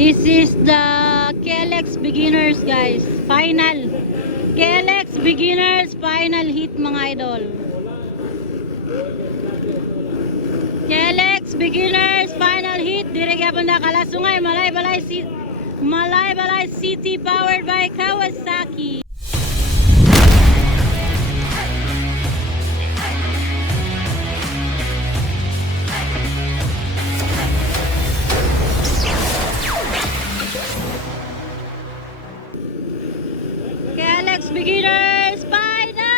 This is the KLX beginners guys. Final. KLX beginners final hit mga idol. KLX beginners final hit. Dirigya na Kalasungay, Malay-Balay City powered by Kawasaki. KLX beginners final.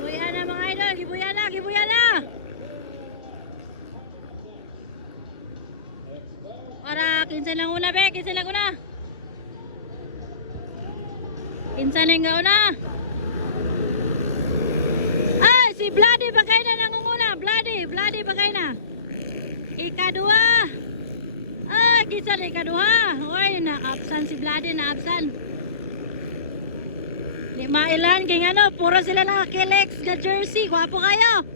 Gibuyan na mga idol, gibuyan na. Para kinsa lang una be, kinsa lang una. Kinsa lang una. Ay, si Bloody bagay na nangunguna, Bloody bagay na. Ikadua. Ay, kinsa na ikadua. Oy, na-absan si Bloody, na-absan. Di mailan kay ano, puro sila naka-KLX na jersey. Gwapo kayo.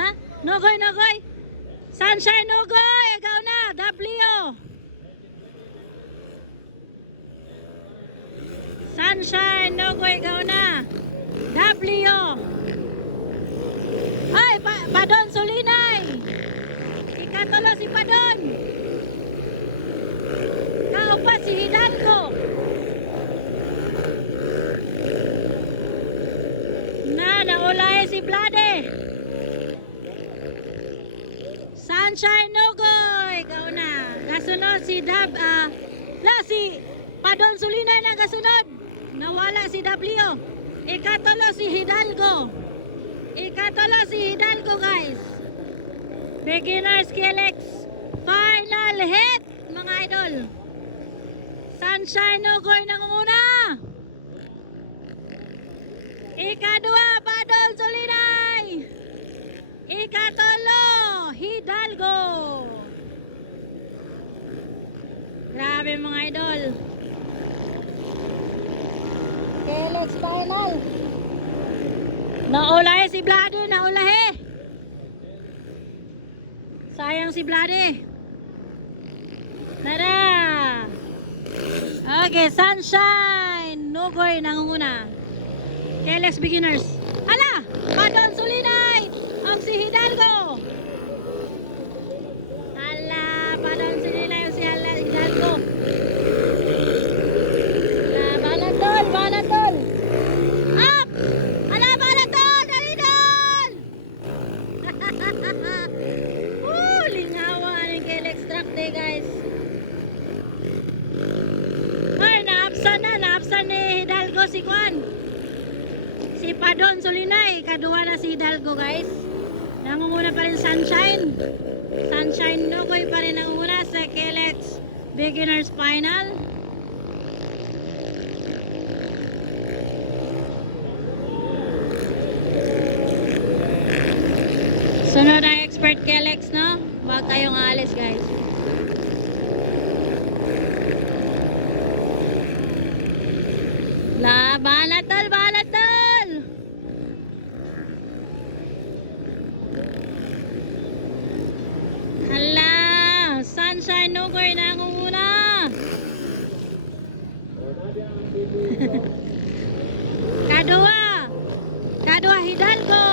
Sa? Nogoy. Sunshine Nogoy, ikaw na, W. Sunshine Nogoy, ikaw na. W. Ay, Padon Sulinay. Ikatolo si Padon. Kao pa si Hidalgo. Naulay si Blade. Sunshine Nogoy, ikaw na. Kasunod si si Padon Sulinay na kasunod. Nawala si W. Ikatolo si Hidalgo. Guys. Beginners KLX final hit mga idol. Sunshine Nogoy nangunguna. Ikadua Padon Sulinay. Ikatolo Hidalgo. Grabe mga idol. KLX final. Naulay si Blade, naulahe. Sayang si Blade. Tara. Okay, Sunshine Nogoy nangunguna. KLX beginners. Hala, Padon Sulinay ang si Hidalgo. Hala, Padon Sulinay ang si Hidalgo. Banatol. Up! Hala, Banatol, dali doon. Lingawan ng KLX truck day guys. Ay, naapsan ni Hidalgo si Juan. Si Padon Sulinay, kadua na si Hidalgo guys. Nangunguna pa rin Sunshine Nogoy pa rin nangunguna sa KLX beginners final. Sunod ang expert KLX, no? Huwag kayong aalis guys. Banatol. Hala, Sunshine Nogoy nangunguna. Kadua Hidalgo.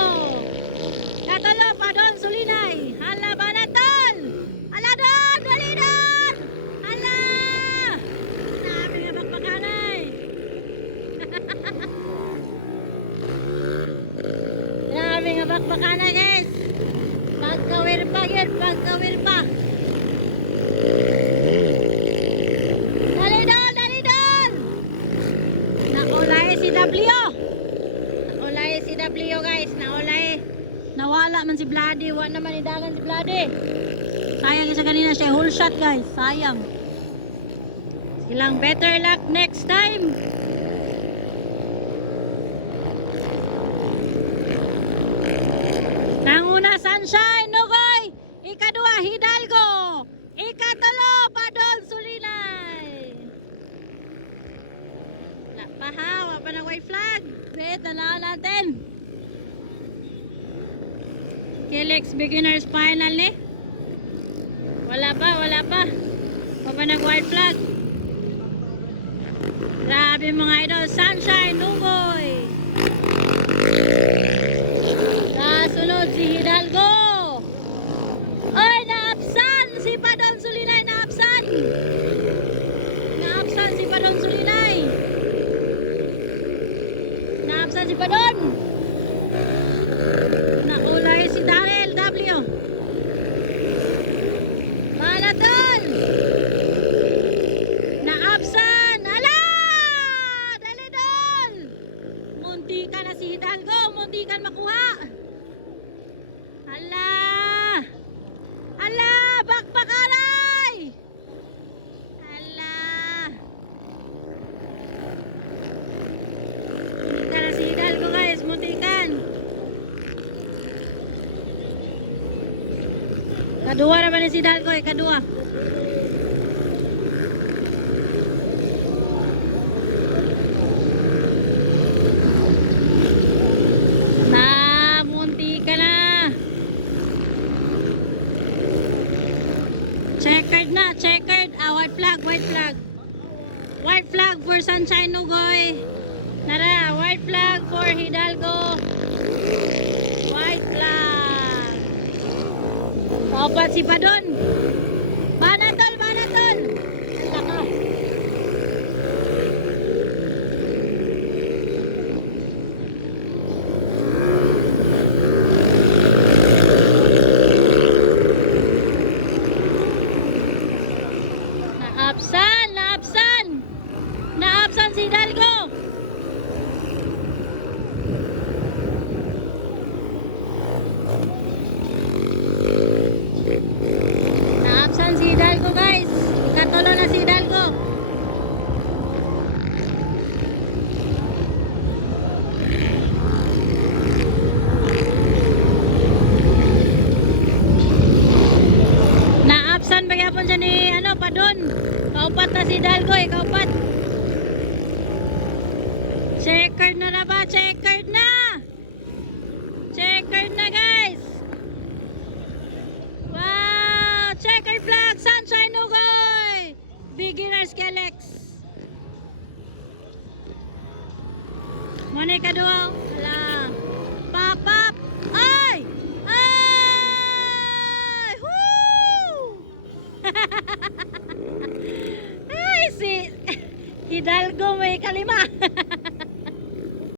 Katalo Padon Sulinay. Hala, Banatol. Hala doon, dali doon. Hala. Sabi nga bakbakanay. Sabi nga bakbakanay guys. Pagkawir pa. Dali doon. Naulay si W guys. Nawala man si Bloody. Wala naman idagan si Bloody. Sayang isa kanina siya. Whole shot guys. Sayang. Silang better luck next time. Nanguna Sunshine Nogoy. Ikadua Hidalgo. Ikatolo Padon Sulinay. Pahawa pa ng white flag. Wait, talaan natin. Kelex beginners final ni. Wala pa. Pa ng white flag. Grabe mga idol. Sunshine, Nuboy. Kasunod si Hidalgo. Ay, naapsan! Si Padon Sulinay, naapsan! Naapsan si Padon Sulinay. Naapsan si Padon. Nakulay si Daryl W. Manatol! Naapsan! Ala! Dalidol! Muntikan na si Hidalgo. Muntikan makuha. Ala! Ala! Bakbakaray! Ala! Muntikan na si Hidalgo guys. Muntikan. Kadua naman ni si Hidalgo eh. Kadua. Muntikan na. Checkered na, checkered. White flag, white flag. White flag for Sunshine Nugoy. Nara, white flag for Hidalgo. White flag. Kaupat si Padon. Banatol, banatol. Laka. Naapsan si Hidalgo. Naapsan si Hidalgo guys. Katulo na si Hidalgo. Naapsan ba yapon siya ni Padon. Kaupat na si Hidalgo eh, kaupat. Checkered na ba? Checkered na! Checkered na guys! Wow! Checkered flag! Sunshine Nugoy! Beginners Kelex! Muna kadua. Wala. Pop, pop! Ay! Ay! Woo! Ay, si Hidalgo may kalima.